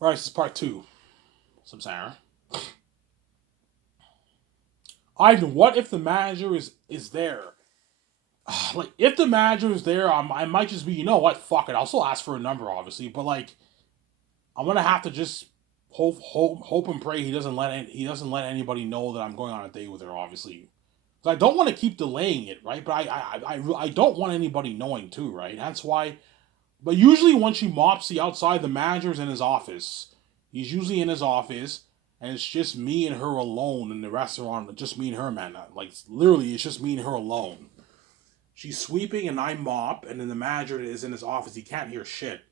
Right, this is part two. Some Sarah. Ivan, what if the manager is there? Like, if the manager is there, I might just be, you know what, fuck it. I'll still ask for a number, obviously, but like, I'm gonna have to just hope and pray he doesn't let anybody know that I'm going on a date with her, obviously. Because I don't want to keep delaying it, right? But I don't want anybody knowing too, right? That's why. But usually when she mops the outside, the manager's in his office. He's usually in his office, and it's just me and her alone in the restaurant. Just me and her, man. Like literally, it's just me and her alone. She's sweeping and I mop, and then the manager is in his office. He can't hear shit.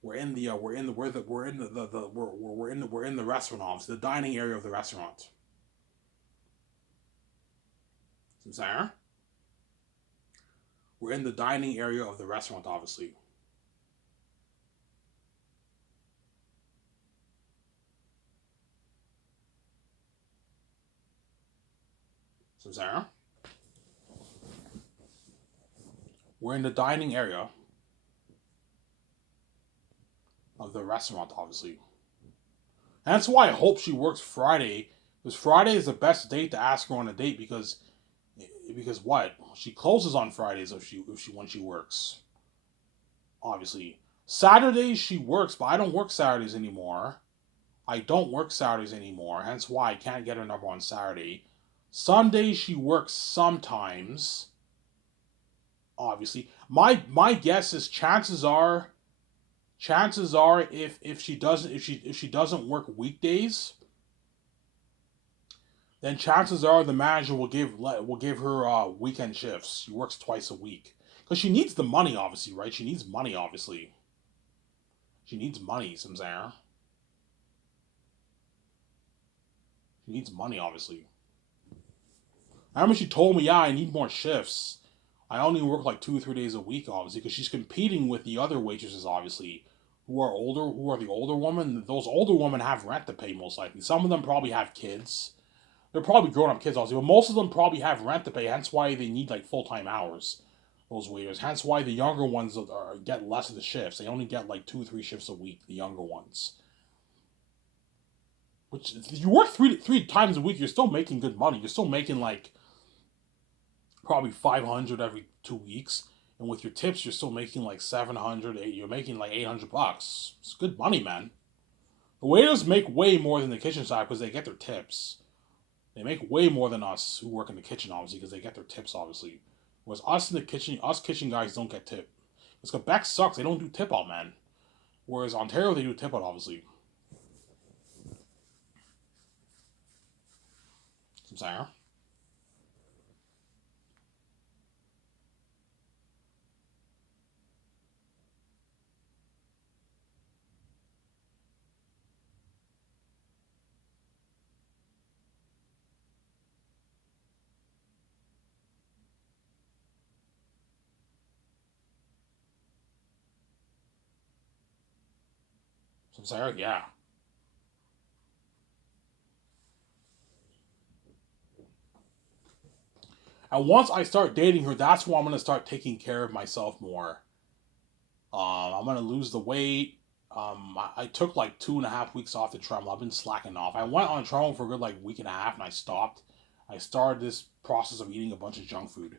We're in the restaurant office, the dining area of the restaurant. Sarah, we're in the dining area of the restaurant, obviously. Sarah, we're in the dining area of the restaurant, obviously. And that's why I hope she works Friday, because Friday is the best date to ask her on a date because what she closes on Fridays if she when she works. Obviously, Saturdays she works, but I don't work Saturdays anymore. I don't work Saturdays anymore. Hence why I can't get her number on Saturday. Sundays she works sometimes. Obviously, my guess is chances are if she doesn't work weekdays, then chances are the manager will give her weekend shifts. She works twice a week because she needs the money, obviously, right? She needs money, obviously. She needs money, Samzara. She needs money, obviously. I remember she told me, yeah, I need more shifts. I only work like 2 or 3 days a week, obviously, because she's competing with the other waitresses, obviously, who are the older women. Those older women have rent to pay, most likely. Some of them probably have kids. They're probably grown up kids, obviously, but most of them probably have rent to pay. Hence why they need like full time hours. Those waiters. Hence why the younger ones get less of the shifts. They only get like 2 or 3 shifts a week. The younger ones. Which if you work three times a week, you're still making good money. You're still making like probably 500 every 2 weeks, and with your tips, you're still making like 700. You're making like $800. It's good money, man. The waiters make way more than the kitchen side because they get their tips. They make way more than us who work in the kitchen, obviously, because they get their tips, obviously. Whereas us in the kitchen, us kitchen guys don't get tip. Because Quebec sucks. They don't do tip out, man. Whereas Ontario, they do tip out, obviously. Some Sarah. Some Sarah, yeah. And once I start dating her, that's when I'm gonna start taking care of myself more. I'm gonna lose the weight. I took like 2.5 weeks off the treadmill. I've been slacking off. I went on treadmill for a good like week and a half, and I stopped. I started this process of eating a bunch of junk food.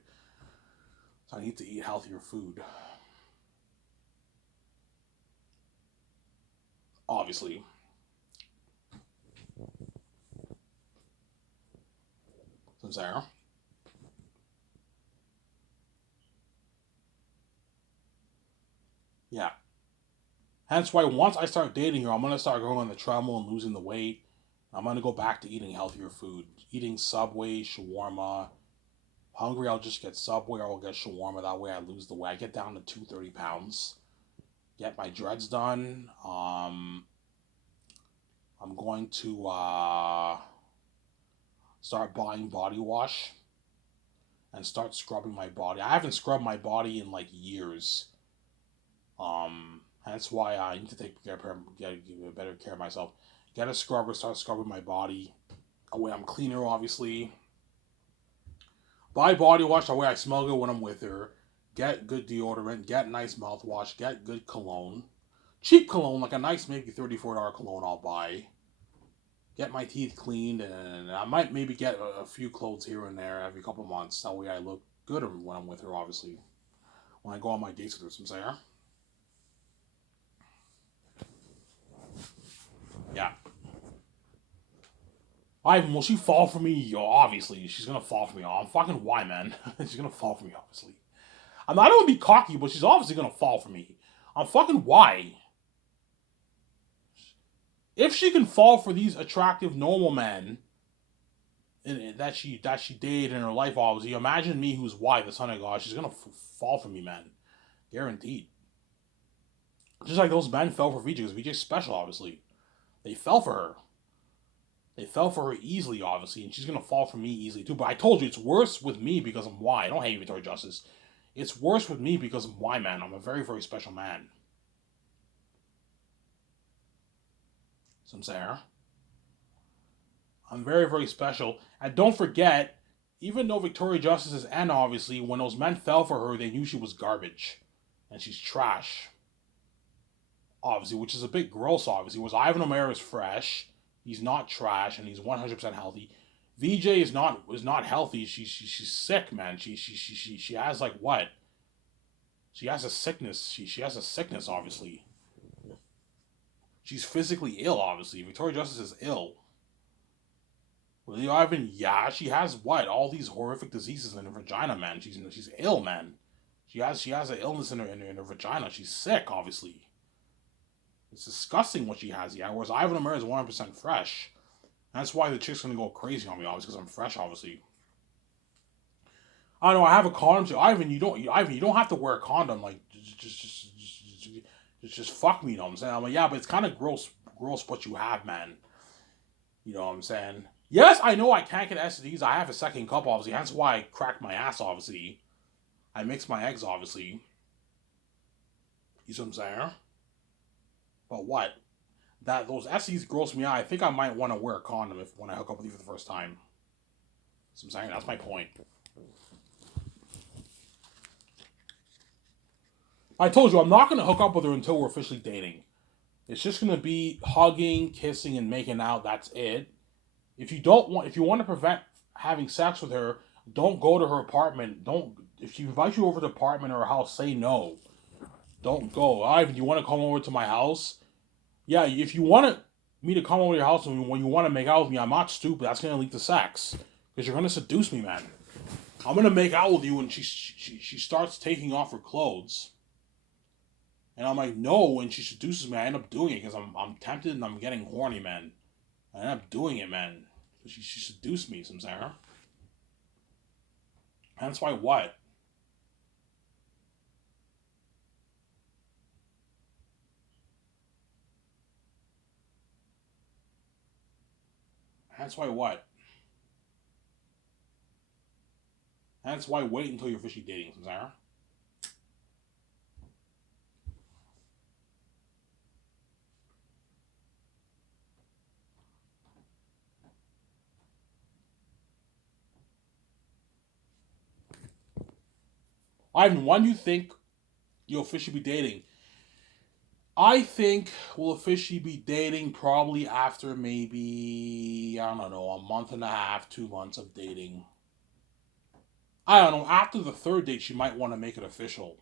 So I need to eat healthier food, obviously. So Sarah, yeah. Hence why once I start dating her, I'm gonna start going on the treadmill and losing the weight. I'm gonna go back to eating healthier food, eating Subway, shawarma. Hungry, I'll just get Subway or I'll get shawarma. That way, I lose the weight. I get down to 230 pounds. Get my dreads done. I'm going to start buying body wash and start scrubbing my body. I haven't scrubbed my body in like years. That's why I need to get better care of myself. Get a scrubber, start scrubbing my body. That way I'm cleaner, obviously. Buy body wash. That way I smell good when I'm with her. Get good deodorant. Get nice mouthwash. Get good cologne. cheap cologne, like a nice maybe $34 cologne I'll buy. Get my teeth cleaned, and I might maybe get a few clothes here and there every couple months. That way I look good when I'm with her, obviously. When I go on my dates with her, some say, yeah. Will she fall for me? Yo, obviously, she's gonna fall for me. I'm fucking why, man. She's gonna fall for me, obviously. I don't want to be cocky, but she's obviously gonna fall for me. I'm fucking why. If she can fall for these attractive, normal men that she dated in her life, obviously, imagine me, who's why the son of God. She's gonna fall for me, man, guaranteed. Just like those men fell for VJ, because VJ's special, obviously. They fell for her. They fell for her easily, obviously, and she's gonna fall for me easily too. But I told you, it's worse with me because I'm why. I don't hate Victoria Justice. It's worse with me because I'm why, man. I'm a very, very special man. So I'm saying, I'm very, very special. And don't forget, even though Victoria Justice is N, obviously, when those men fell for her, they knew she was garbage. And she's trash. Obviously, which is a bit gross, obviously. Was Ivan O'Meara is fresh. He's not trash, and he's 100% healthy. VJ is not healthy. She's sick, man. She has like what? She has a sickness. She has a sickness, obviously. She's physically ill, obviously. Victoria Justice is ill. Well, Ivan, yeah, she has what? All these horrific diseases in her vagina, man. She's ill, man. She has an illness in her vagina. She's sick, obviously. It's disgusting what she has, yeah. Whereas Ivan O'Meara is 100% fresh. That's why the chick's gonna go crazy on me, obviously, because I'm fresh, obviously. I know I have a condom too. Ivan, you don't have to wear a condom. Like, just fuck me. You know what I'm saying? I'm like, yeah, but it's kind of gross what you have, man. You know what I'm saying? Yes, I know I can't get STDs. I have a second cup, obviously. That's why I cracked my ass, obviously. I mix my eggs, obviously. You see what I'm saying? But what? That those STDs gross me out. I think I might want to wear a condom when I hook up with you for the first time. So I'm saying that's my point. I told you I'm not gonna hook up with her until we're officially dating. It's just gonna be hugging, kissing, and making out. That's it. If you want to prevent having sex with her, don't go to her apartment. Don't if she invites you over to the apartment or her house, say no. Don't go. Ivan, you want to come over to my house? Yeah, if you want me to come over to your house and when you want to make out with me, I'm not stupid. That's gonna lead to sex because you're gonna seduce me, man. I'm gonna make out with you, and she starts taking off her clothes, and I'm like, no, and she seduces me. I end up doing it because I'm tempted and I'm getting horny, man. I end up doing it, man. She seduced me, some saying. That's why what? That's why what? That's why wait until you're officially dating, some saying. Ivan, when do you think you'll officially be dating? I think we'll officially be dating probably after maybe, I don't know, a month and a half, 2 months of dating. I don't know, after the third date, she might want to make it official.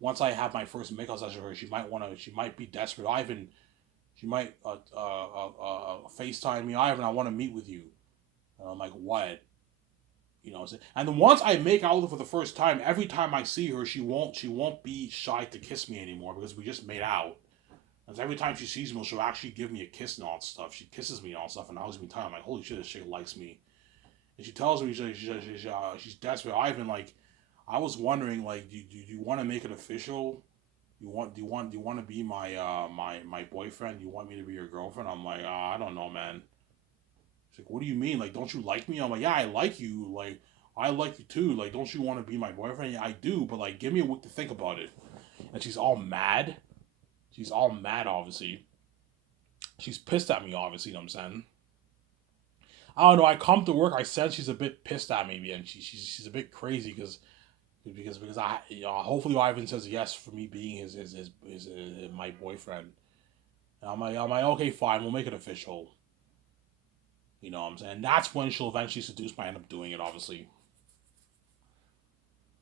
Once I have my first makeout session with her, she might be desperate. Ivan, she might FaceTime me. Ivan, I want to meet with you. And I'm like, what? You know what I'm saying? And then once I make out with her for the first time, every time I see her, she won't be shy to kiss me anymore because we just made out. And every time she sees me, she'll actually give me a kiss and all that stuff. She kisses me and all that stuff and hugs me time. I'm like, holy shit, this chick likes me. And she tells me she's desperate. Ivan, like, I was wondering, like, do you want to make it official? Do you want to be my boyfriend? Do you want me to be your girlfriend? I'm like, I don't know, man. She's like, what do you mean? Like, don't you like me? I'm like, yeah, I like you. Like, I like you too. Like, don't you want to be my boyfriend? Yeah, I do, but like, give me a week to think about it. And she's all mad. She's all mad, obviously. She's pissed at me, obviously. You know what I'm saying? I don't know. I come to work. I sense she's a bit pissed at me, and she's a bit crazy because because I hopefully Ivan says yes for me being his my boyfriend. And I'm like okay, fine, we'll make it official. You know what I'm saying? That's when she'll eventually seduce me. I end up doing it, obviously.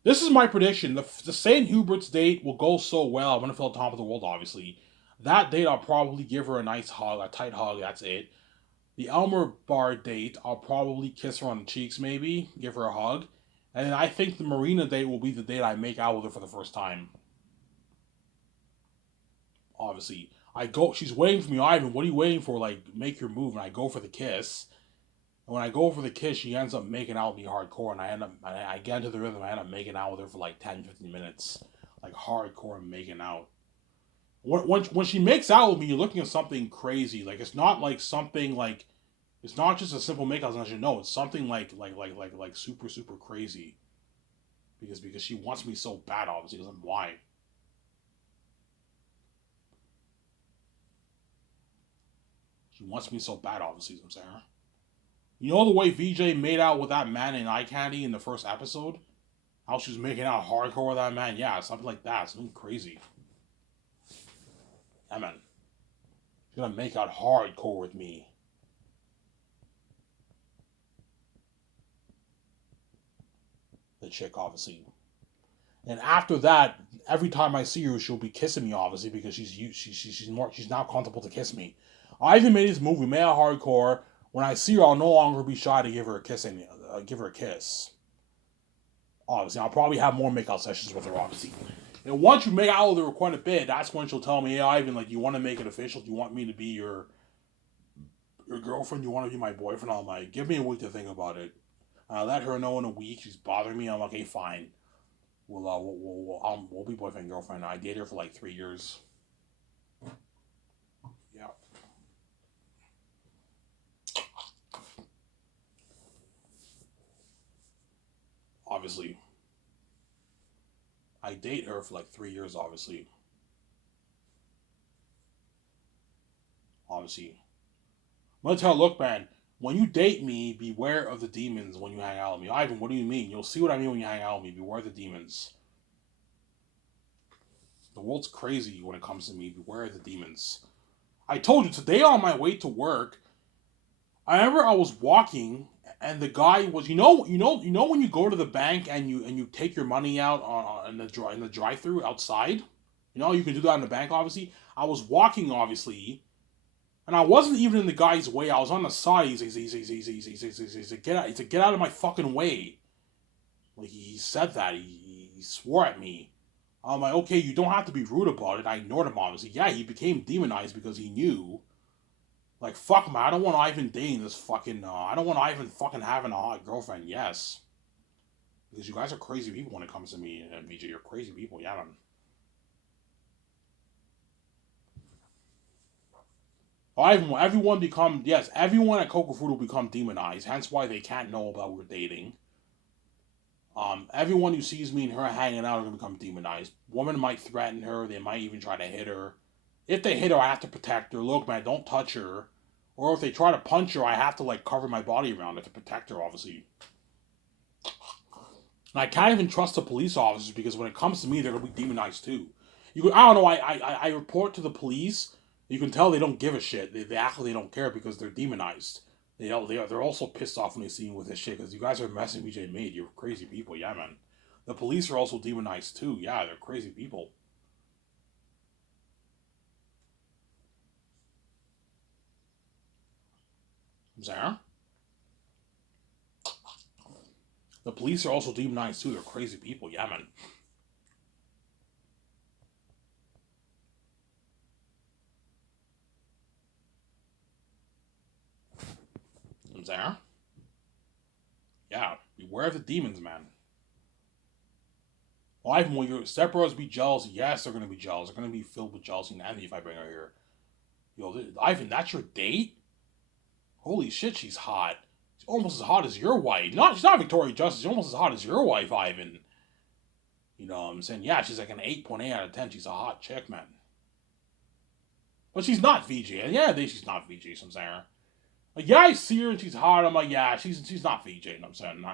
This is my prediction. The St. Hubert's date will go so well. I'm gonna feel top of the world, obviously. That date, I'll probably give her a nice hug, a tight hug. That's it. The Elmer Bar date, I'll probably kiss her on the cheeks, maybe give her a hug, and then I think the Marina date will be the date I make out with her for the first time. Obviously, I go. She's waiting for me. Ivan, what are you waiting for? Like, make your move, and I go for the kiss. And when I go for the kiss, she ends up making out with me hardcore, and I get into the rhythm. I end up making out with her for like 10, 15 minutes, like hardcore making out. When she makes out with me, you're looking at something crazy. Like it's not like something like it's not just a simple makeout session. No, it's something like super super crazy. Because she wants me so bad, obviously. Because I'm why. She wants me so bad, obviously. I'm saying. You know the way VJ made out with that man in Eye Candy in the first episode? How she was making out hardcore with that man? Yeah, something like that. Something crazy. Yeah, man. She's gonna make out hardcore with me. The chick, obviously. And after that, every time I see her, she'll be kissing me, obviously, because she's now comfortable to kiss me. I even made this movie, made out hardcore. When I see her, I'll no longer be shy to give her a kiss. Give her a kiss. Obviously, I'll probably have more makeout sessions with her. Obviously, and once you make out with her quite a bit, that's when she'll tell me, "Hey, Ivan, like, you want to make it official? Do you want me to be your girlfriend? You want to be my boyfriend?" I'm like, "Give me a week to think about it." I let her know in a week. She's bothering me. I'm like, "Okay, fine. We'll be boyfriend and girlfriend." I dated her for like 3 years. Yeah, obviously, I date her for like 3 years. Obviously. I'm gonna tell look, man. When you date me, beware of the demons when you hang out with me. Ivan, what do you mean? You'll see what I mean when you hang out with me. Beware of the demons. The world's crazy when it comes to me. Beware of the demons. I told you today on my way to work, I remember I was walking and the guy was when you go to the bank and you take your money out in the drive through outside. You can do that in the bank. Obviously, I was walking obviously, and I wasn't even in the guy's way. I was on the side. He's like, get out. He's like, get out of my fucking way. Like he said that. He swore at me. I'm like, okay, you don't have to be rude about it. I ignored him obviously. Yeah, he became demonized because he knew. Like, fuck man, I don't want Ivan dating this fucking. I don't want Ivan fucking having a hot girlfriend. Yes, because you guys are crazy people when it comes to me and VJ. You're crazy people. Yeah, man. Everyone become yes. Everyone at Coca Food will become demonized. Hence why they can't know about we're dating. Everyone who sees me and her hanging out are gonna become demonized. Women might threaten her. They might even try to hit her. If they hit her, I have to protect her. Look, man, don't touch her. Or if they try to punch her, I have to like cover my body around it to protect her. Obviously, and I can't even trust the police officers because when it comes to me, they're gonna be demonized too. I don't know. I report to the police. You can tell they don't give a shit. They act like they don't care because they're demonized. They're also pissed off when they see me with this shit because you guys are messing with BJ Made. You're crazy people. Yeah, man. The police are also demonized too. Yeah, they're crazy people. Zara? The police are also demonized too. They're crazy people. Yeah, man. Zara? Yeah. Beware of the demons, man. Well, Ivan, will your stepbrothers be jealous? Yes, they're gonna be jealous. They're gonna be filled with jealousy and envy if I bring her here. Ivan, that's your date? Holy shit, she's hot. She's almost as hot as your wife. She's not Victoria Justice. She's almost as hot as your wife, Ivan. You know what I'm saying? Yeah, she's like an 8.8 out of 10. She's a hot chick, man. But she's not VJ. Yeah, she's not VJ, so I'm saying. Like, yeah, I see her and she's hot. I'm like, yeah, she's not VJ, you know what I'm saying? You know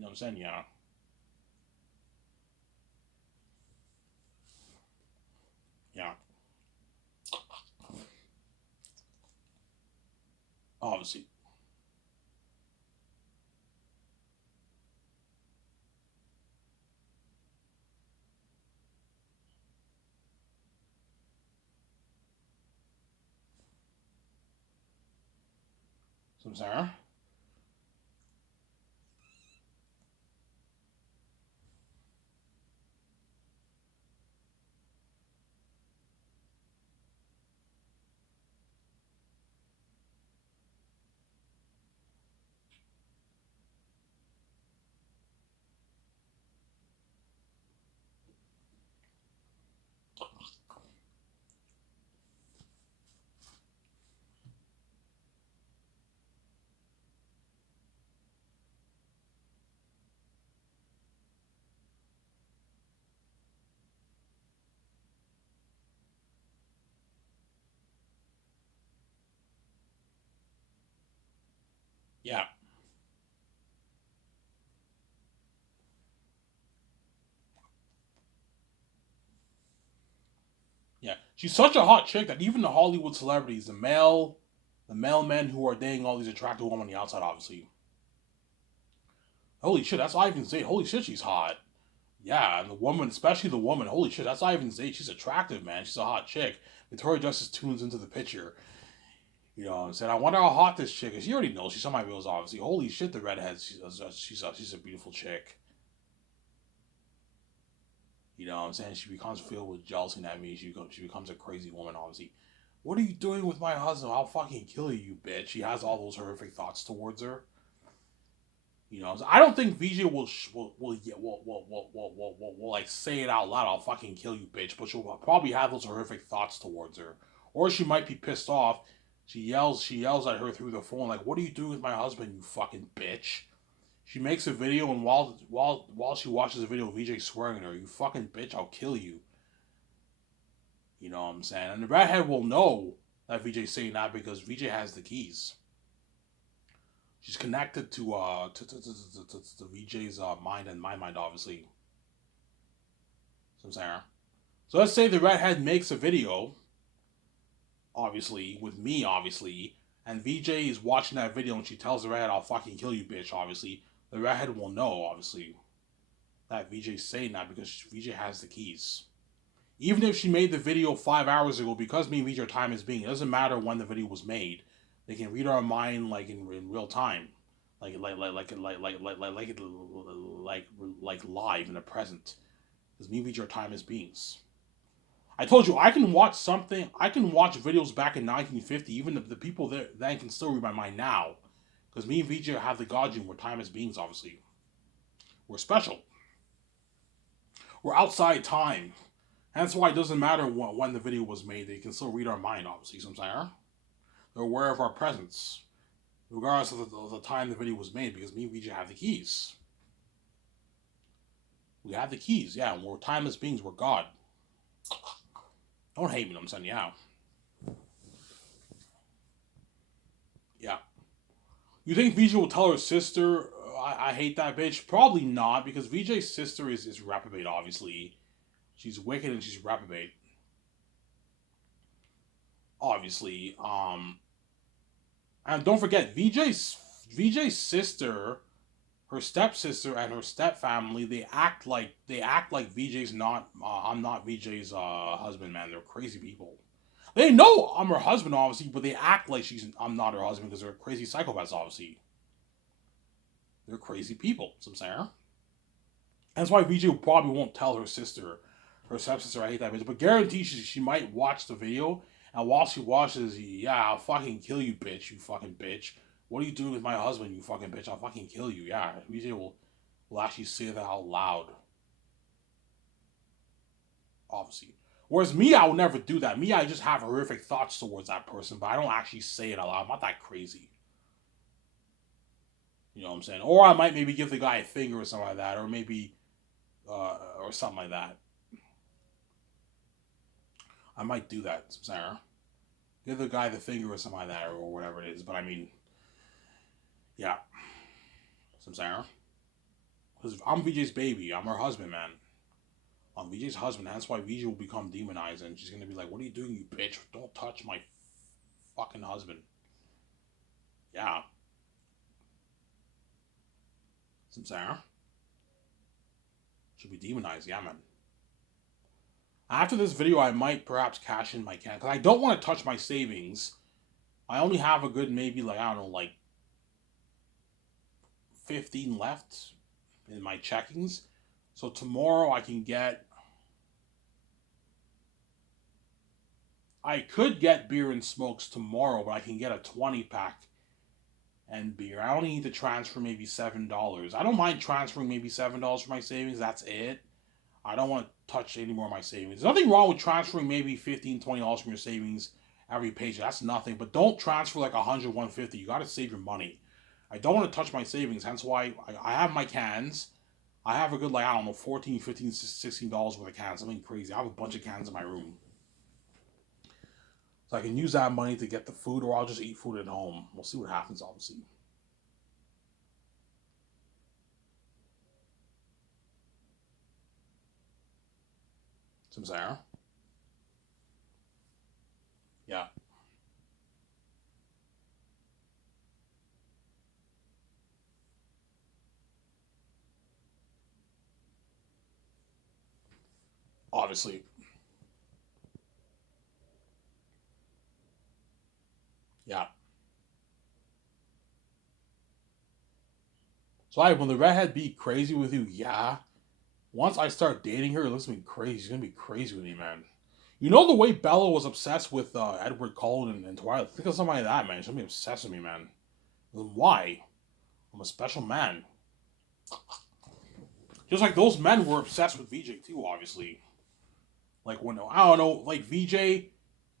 what I'm saying? Yeah. Obviously. So Sarah. Yeah. Yeah. She's such a hot chick that even the Hollywood celebrities, the male men who are dating all these attractive women on the outside, obviously. Holy shit, that's Ivan Zayd. Holy shit, she's hot. Yeah, and the woman, especially the woman, holy shit, that's Ivan Zayd. She's attractive, man. She's a hot chick. Victoria Justice tunes into the picture. You know what I'm saying? I wonder how hot this chick is. She already knows. She's on my bills, obviously. Holy shit, the redhead. She's a beautiful chick. You know what I'm saying? She becomes filled with jealousy, and that means she becomes a crazy woman, obviously. What are you doing with my husband? I'll fucking kill you, you bitch. She has all those horrific thoughts towards her. You know, I don't think VJ will like say it out loud. I'll fucking kill you, bitch. But she'll probably have those horrific thoughts towards her, or she might be pissed off. She yells at her through the phone like, "What are you doing with my husband, you fucking bitch?" She makes a video, and while she watches the video, VJ swearing at her, "You fucking bitch, I'll kill you." You know what I'm saying? And the redhead will know that VJ's saying that because VJ has the keys. She's connected to VJ's mind and my mind, obviously. So I'm saying. So let's say the redhead makes a video, obviously, with me, obviously, and VJ is watching that video and she tells the redhead, "I'll fucking kill you, bitch," obviously. The redhead will know, obviously, that VJ's saying that because VJ has the keys. Even if she made the video 5 hours ago, because me and VJ are time is being, it doesn't matter when the video was made. They can read our mind like in real time, like live in the present. Because me and VJ are time as beings. I told you I can watch something. I can watch videos back in 1950. Even the people there then can still read my mind now, because me and VJ have the God gene. We're time as beings. Obviously, we're special. We're outside time. And that's why it doesn't matter when the video was made. They can still read our mind. Obviously, sometimes they're aware of our presence, regardless of the time the video was made. Because me and VJ have the keys. We have the keys. Yeah, we're timeless beings. We're God. Don't hate me. I'm saying yeah. Yeah. You think VJ will tell her sister, I hate that bitch? Probably not, because VJ's sister is reprobate, obviously. She's wicked and she's reprobate. Obviously. And don't forget, VJ's sister, her stepsister, and her stepfamily, they act like VJ's not. I'm not VJ's husband, man. They're crazy people. They know I'm her husband, obviously, but they act like I'm not her husband because they're crazy psychopaths, obviously. They're crazy people. So I'm saying. That's why VJ probably won't tell her stepsister, I hate that bitch. But guarantee she might watch the video, and while she watches, yeah, I'll fucking kill you, bitch, you fucking bitch. What are you doing with my husband, you fucking bitch? I'll fucking kill you. Yeah, VJ will actually say that out loud, obviously. Whereas me, I would never do that. Me, I just have horrific thoughts towards that person, but I don't actually say it out loud. I'm not that crazy. You know what I'm saying? Or I might maybe give the guy a finger or something like that, or maybe, or something like that. I might do that, Sarah. Give the guy the finger or something like that, or whatever it is. But I mean, yeah, some Sarah. Because I'm VJ's baby. I'm her husband, man. I'm VJ's husband. That's why VJ will become demonized, and she's gonna be like, "What are you doing, you bitch? Don't touch my fucking husband." Yeah. Some Sarah should be demonized. Yeah, man. After this video, I might perhaps cash in my can because I don't want to touch my savings. I only have a good maybe like I don't know like 15 left in my checkings. So tomorrow I could get beer and smokes tomorrow, but I can get a 20 pack and beer. I only need to transfer maybe $7. I don't mind transferring maybe $7 for my savings. That's it. I don't want to touch any more of my savings. There's nothing wrong with transferring maybe $15, $20 from your savings every paycheck. That's nothing. But don't transfer like 100, 150. You got to save your money. I don't want to touch my savings. Hence why I have my cans. I have a good, like, I don't know, 14, 15, $16 worth of cans. Something crazy. I have a bunch of cans in my room. So I can use that money to get the food, or I'll just eat food at home. We'll see what happens, obviously. Some Sarah. Yeah. Obviously. Yeah. So will the redhead be crazy with you? Yeah. Once I start dating her, it's gonna be crazy. She's gonna be crazy with me, man. You know the way Bella was obsessed with Edward Cullen and Twilight? Think of somebody like that, man. She's gonna be obsessed with me, man. Why? I'm a special man. Just like those men were obsessed with VJ too, obviously. Like when I don't know, like VJ,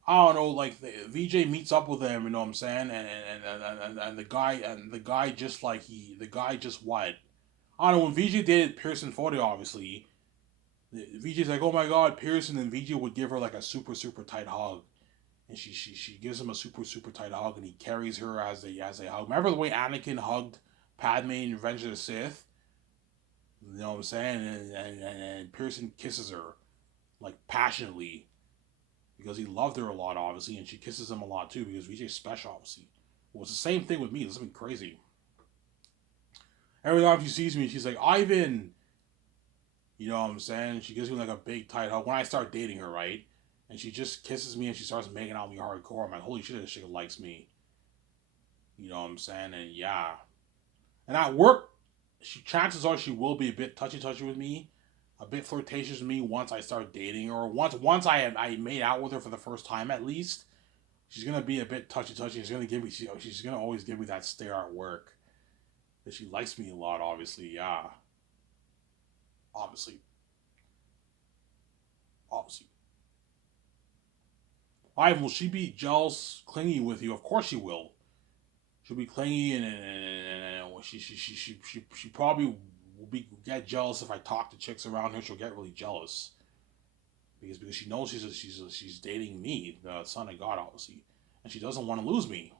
I don't know, like VJ meets up with him, you know what I'm saying? And the guy just like the guy just what? I don't know, when VJ dated Pearson Fodor, obviously, VJ's like, oh my god, Pearson, and VJ would give her like a super, super tight hug. And she gives him a super, super tight hug, and he carries her as a hug. Remember the way Anakin hugged Padme in Revenge of the Sith? You know what I'm saying? And Pearson kisses her, like, passionately, because he loved her a lot, obviously, and she kisses him a lot too, because VJ's special, obviously. Well, it's the same thing with me. It's something crazy. Every time she sees me, she's like, Ivan! You know what I'm saying? She gives me like a big tight hug when I start dating her, right? And she just kisses me and she starts making out with me hardcore. I'm like, holy shit, this chick likes me. You know what I'm saying? And yeah. And at work, chances are she will be a bit touchy with me, a bit flirtatious with me once I start dating her. Once I made out with her for the first time at least. She's gonna be a bit touchy. She's gonna give me she's gonna always give me that stare at work. But she likes me a lot, obviously. Yeah, obviously, obviously. Why will she be jealous, clingy with you? Of course she will. She'll be clingy and she probably will get jealous if I talk to chicks around her. She'll get really jealous because she knows she's dating me, the son of God, obviously, and she doesn't want to lose me.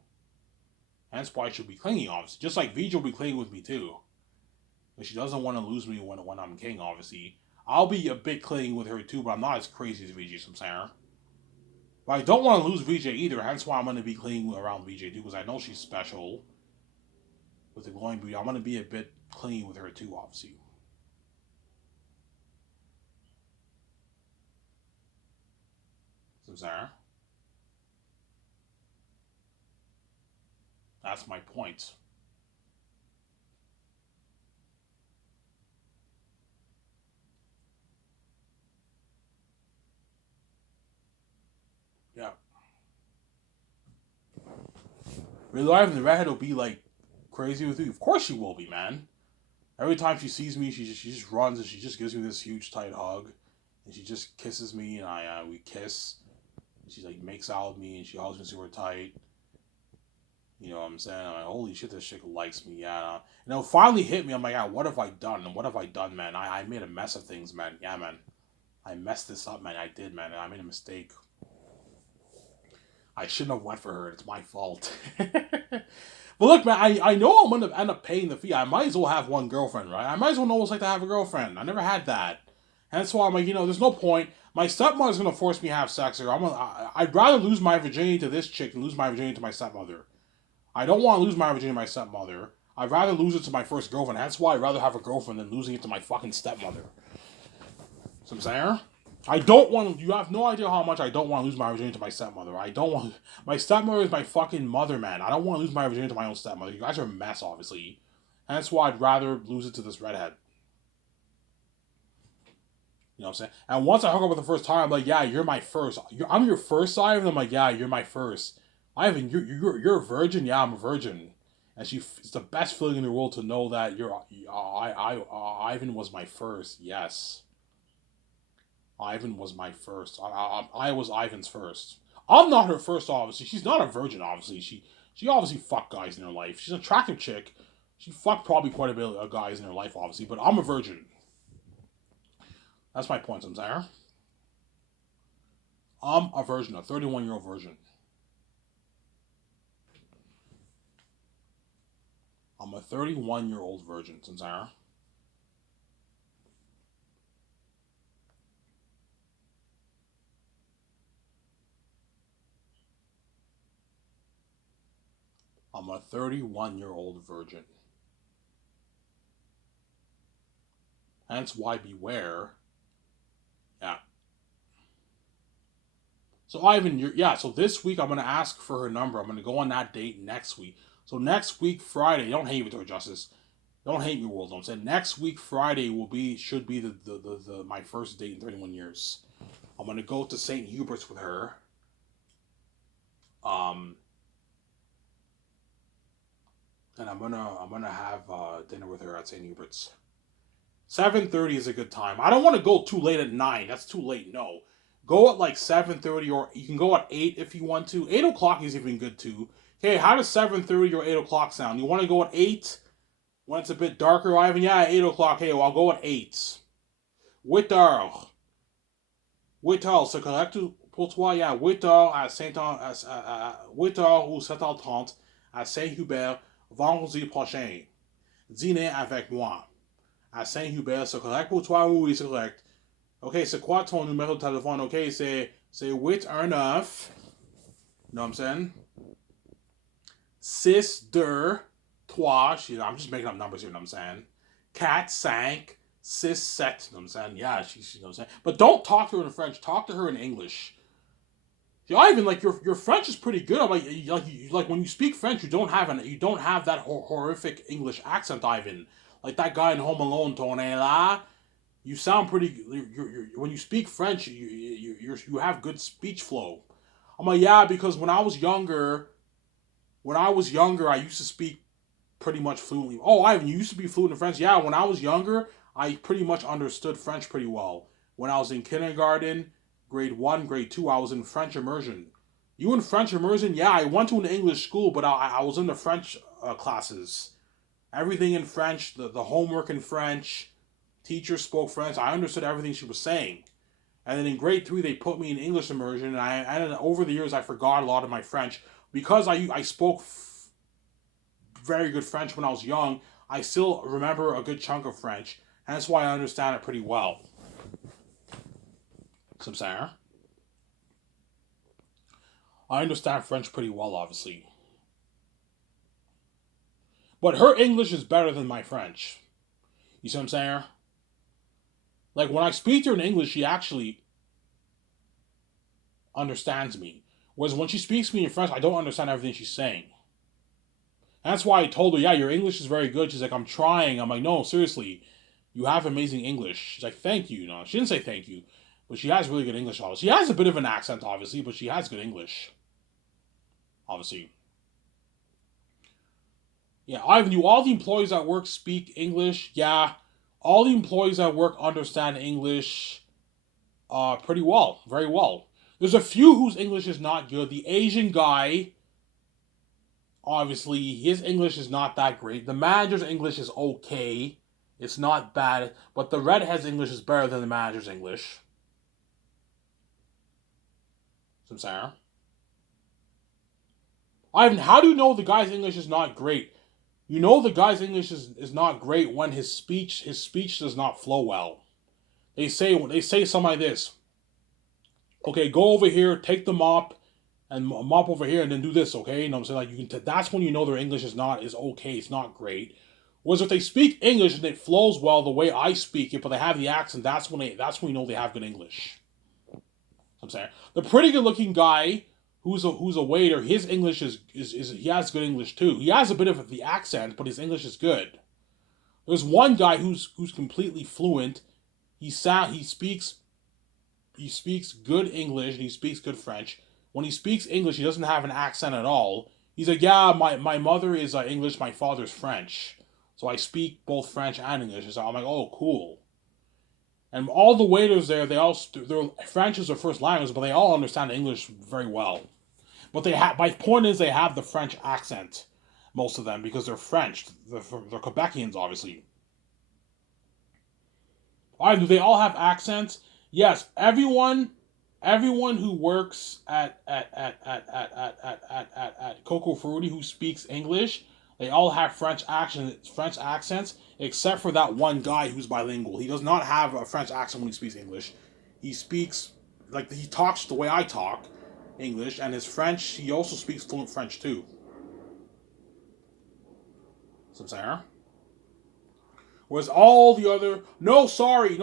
Hence why she'll be clingy, obviously. Just like Vij will be clingy with me too, but she doesn't want to lose me when I'm king, obviously. I'll be a bit clingy with her too, but I'm not as crazy as VJ, I'm saying. But I don't want to lose VJ either, hence why I'm going to be clingy around VJ too, because I know she's special with the glowing beauty. I'm going to be a bit clingy with her too, obviously. Sarah, that's my point. Yeah. Real life, the redhead will be like crazy with you. Of course she will be, man. Every time she sees me, she just runs and she just gives me this huge tight hug, and she just kisses me and we kiss. And she like makes out with me and she hugs me super tight. You know what I'm saying? I'm like, holy shit, this chick likes me. Yeah. And it finally hit me. I'm like, yeah, what have I done? And what have I done, man? I made a mess of things, man. Yeah, man. I messed this up, man. I did, man. I made a mistake. I shouldn't have went for her. It's my fault. But look, man, I know I'm gonna end up paying the fee. I might as well have one girlfriend, right? I might as well know what it's like to have a girlfriend. I never had that. And that's why I'm like, there's no point. My stepmother's gonna force me to have sex with her. I'd rather lose my virginity to this chick than lose my virginity to my stepmother. I don't want to lose my virginity to my stepmother. I'd rather lose it to my first girlfriend. That's why I'd rather have a girlfriend than losing it to my fucking stepmother. So I'm saying? I don't want to. You have no idea how much I don't want to lose my virginity to my stepmother. I don't want. My stepmother is my fucking mother, man. I don't want to lose my virginity to my own stepmother. You guys are a mess, obviously. And that's why I'd rather lose it to this redhead. You know what I'm saying? And once I hook up with the first time, I'm like, yeah, you're my first. I'm your first, Ivan. I'm like, yeah, you're my first. Ivan, you're a virgin. Yeah, I'm a virgin. And it's the best feeling in the world to know that Ivan was my first. Yes, Ivan was my first. I was Ivan's first. I'm not her first, obviously. She's not a virgin, obviously. She obviously fucked guys in her life. She's an attractive chick. She fucked probably quite a bit of guys in her life, obviously. But I'm a virgin. That's my point, I'm saying. I'm a virgin, a 31-year-old virgin. I'm a 31-year-old virgin, Samsara. I'm a 31-year-old virgin. Hence why beware. Yeah. So Ivan, so this week I'm gonna ask for her number. I'm gonna go on that date next week. So next week Friday, don't hate me, Victoria Justice. Don't hate me, world. Don't say next week Friday should be the my first date in 31 years. I'm gonna go to St. Hubert's with her. And I'm gonna have dinner with her at St. Hubert's. 7:30 is a good time. I don't want to go too late at 9. That's too late. No, go at like 7:30, or you can go at 8 if you want to. 8 o'clock is even good too. Okay, how does 7:30 or 8 o'clock sound? You want to go at 8 when it's a bit darker, Ivan? Yeah, 8 o'clock. Hey, well, I'll go at 8. 8 heures. 8 heures, c'est correct pour toi? Yeah, 8 heures à 8 heures ou 7h30 à Saint-Hubert vendredi prochain. Dîner avec moi. À Saint-Hubert, c'est correct pour toi? Oui, c'est correct. Ok, c'est quoi ton numéro de téléphone? Ok, c'est 819. You know what I'm saying? 623. I'm just making up numbers here, you know what I'm saying? 4, 5, 6, 7. You know what I'm saying? Yeah, you know what I'm saying? But don't talk to her in French. Talk to her in English. Ivan, like your French is pretty good. I'm like when you speak French, you don't have that horrific English accent, Ivan. Like that guy in Home Alone, Tonella. You sound pretty. When you speak French, you have good speech flow. I'm like, yeah, because when I was younger, I used to speak pretty much fluently. Oh, Ivan, you used to be fluent in French. Yeah, when I was younger, I pretty much understood French pretty well. When I was in kindergarten, grade 1, grade 2, I was in French immersion. You in French immersion? Yeah, I went to an English school, but I was in the French classes. Everything in French, the homework in French. Teacher spoke French. I understood everything she was saying. And then in grade 3, they put me in English immersion, and over the years, I forgot a lot of my French. Because I spoke very good French when I was young, I still remember a good chunk of French, and that's why I understand it pretty well. Some Sarah. I understand French pretty well, obviously. But her English is better than my French. You see what I'm saying? Like, when I speak to her in English, she actually understands me. Whereas when she speaks to me in French, I don't understand everything she's saying. And that's why I told her, yeah, your English is very good. She's like, I'm trying. I'm like, no, seriously, you have amazing English. She's like, thank you. No, she didn't say thank you. But she has really good English, obviously. She has a bit of an accent, obviously, but she has good English. Obviously. Yeah, Ivan, all the employees at work speak English? Yeah. All the employees at work understand English pretty well. Very well. There's a few whose English is not good. The Asian guy, obviously, his English is not that great. The manager's English is okay. It's not bad. But the redhead's English is better than the manager's English. Some Sarah. Ivan, how do you know the guy's English is not great? You know the guy's English is not great when his speech does not flow well. They say something like this. Okay, go over here, take the mop, and mop over here and then do this, okay? You know what I'm saying? Like, you can. That's when you know their English is okay. It's not great. Whereas if they speak English and it flows well the way I speak it, but they have the accent, that's when you know they have good English. I'm saying the pretty good looking guy who's a waiter, his English is he has good English too. He has a bit of the accent, but his English is good. There's one guy who's completely fluent. He speaks good English and he speaks good French. When he speaks English, he doesn't have an accent at all. He's like, yeah, my mother is English, my father's French, so I speak both French and English. So I'm like, oh, cool. And all the waiters there, their French is their first language, but they all understand English very well. But they have. My point is, they have the French accent, most of them, because they're French. They're Quebecians, obviously. Do they all have accents? Yes, everyone who works at Coco Fruity who speaks English, they all have French accents, except for that one guy who's bilingual. He does not have a French accent when he speaks English. He speaks like he talks the way I talk English, and his French. He also speaks fluent French too. So I'm saying. Whereas all the other, no sorry.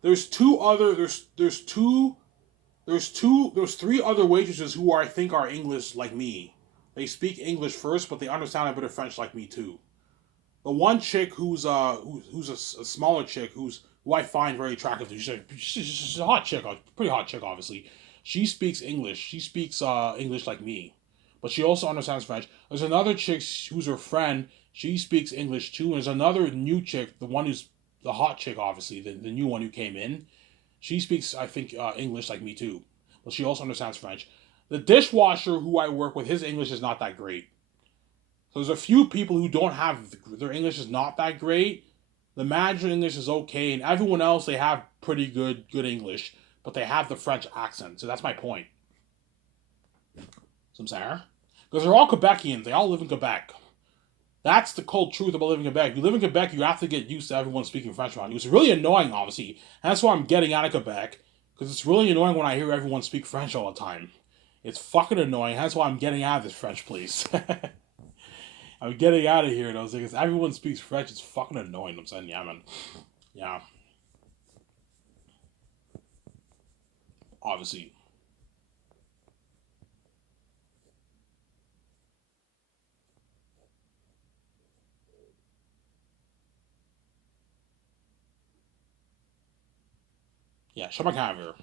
There's two other there's three other waitresses who I think are English like me. They speak English first, but they understand a bit of French like me too. The one chick who's a smaller chick who I find very attractive. She's a hot chick, a pretty hot chick, obviously. She speaks English. She speaks English like me, but she also understands French. There's another chick who's her friend. She speaks English too. And there's another new chick, the one who's the hot chick, obviously, the new one who came in. She speaks, I think, English like me too, but she also understands French. The dishwasher who I work with, his English is not that great. So there's a few people who don't have their English is not that great. The manager English is okay, and everyone else they have pretty good English, but they have the French accent. So that's my point. So I'm saying, because they're all Quebecians, they all live in Quebec. That's the cold truth about living in Quebec. If you live in Quebec, you have to get used to everyone speaking French around you. It's really annoying, obviously. And that's why I'm getting out of Quebec, because it's really annoying when I hear everyone speak French all the time. It's fucking annoying. That's why I'm getting out of this French place. I'm getting out of here, and I was like, everyone speaks French. It's fucking annoying. I'm saying, yeah, man. Yeah, obviously. Yeah, shut my camera.